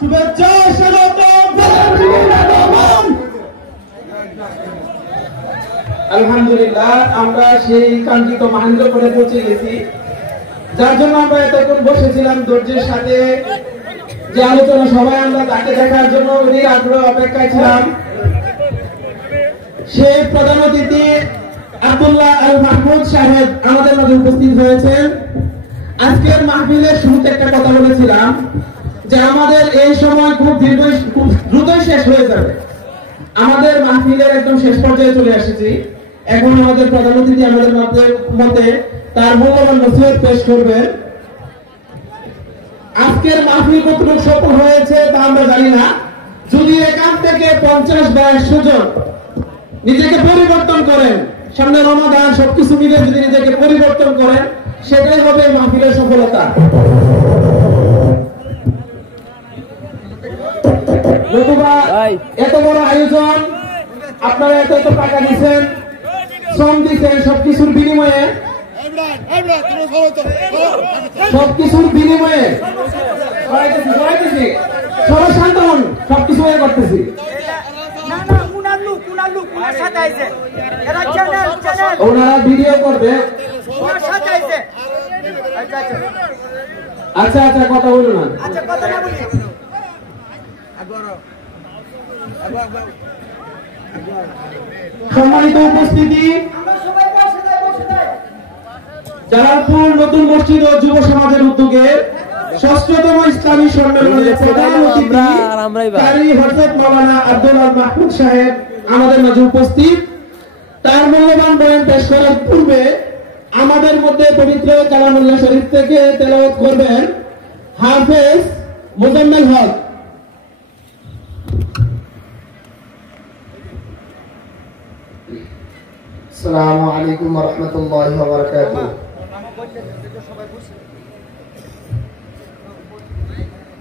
শুভেচ্ছা স্বাগতম। আলহামদুলিল্লাহ, আমরা সেই কাঙ্ক্ষিত মহেন্দ্রপুরে পৌঁছে গেছি, যার জন্য আমরা এতক্ষণ বসেছিলাম ধৈর্যের সাথে। যে আলোচনা সবাই আমরা তাকে দেখার জন্য অনেক আগ্রহ অপেক্ষায় ছিলাম। সেই প্রধান অতিথি আব্দুল্লাহ আল মাহমুদ সাহেব আমাদের মাঝে উপস্থিত হয়েছেন। আজকের মাহফিলের শুরুতে একটা কথা বলেছিলাম যে আমাদের এই সময় খুব দ্রুতই শেষ হয়ে যাবে। আমাদের মাহফিলের একদম শেষ পর্যায়ে চলে এসেছি। এখন আমাদের প্রধান অতিথি আমাদের মধ্যে তার মূল্যবান নসিহত পেশ করবেন। আজকের মাহফিল কতটুকু সফল হয়েছে তা আমরা জানি না। যদি এখান থেকে 50 বা 100 জন নিজেকে পরিবর্তন করেন, সামনে রমাদান, সবকিছু মিলে যদি নিজেকে পরিবর্তন করেন, সেটাই হবে মাহফিলের সফলতা। নতুবা এত বড় আয়োজন, আপনারা এত টাকা দিচ্ছেন, শ্রম দিচ্ছেন, সবকিছুর বিনিময়ে সবাই শান্ত হন, সবকিছু করতেছি। ওনারা ভিডিও করবে। আচ্ছা আচ্ছা, কথা বলুন না। সম্মানিত উপস্থিতি, জালালপুর নতুন মসজিদ ও যুব সমাজের উদ্যোগে ৬ষ্ঠতম ইসলামী সম্মেলনের প্রধান অতিথি কারি হযরত মাওলানা আব্দুল্লাহ মাহমুদ সাহেব আমাদের মাঝে উপস্থিত। তার মূল্যবান বয়ান পেশ করার পূর্বে আমাদের মধ্যে পবিত্র কালামুল্লাহ শরীফ থেকে তেলাওয়াত করবেন হাফেজ মুজাম্মেল হক। আসসালামু আলাইকুম ওয়া রাহমাতুল্লাহি ওয়া বারাকাতুহু।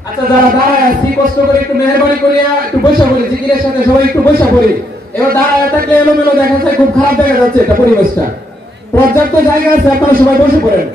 আচ্ছা, যারা দাঁড়ায় আছি কষ্ট করে একটু মেহরবানি করিয়া একটু বসা পড়ি, জিকিরের সাথে সবাই একটু বসা পড়ি। এবার দাঁড়ায় থাকলে এলোমেলো দেখা যায়, খুব খারাপ দেখা যাচ্ছে এটা পরিবেশটা। পর্যাপ্ত জায়গা আছে, আপনারা সবাই বসে পড়েন।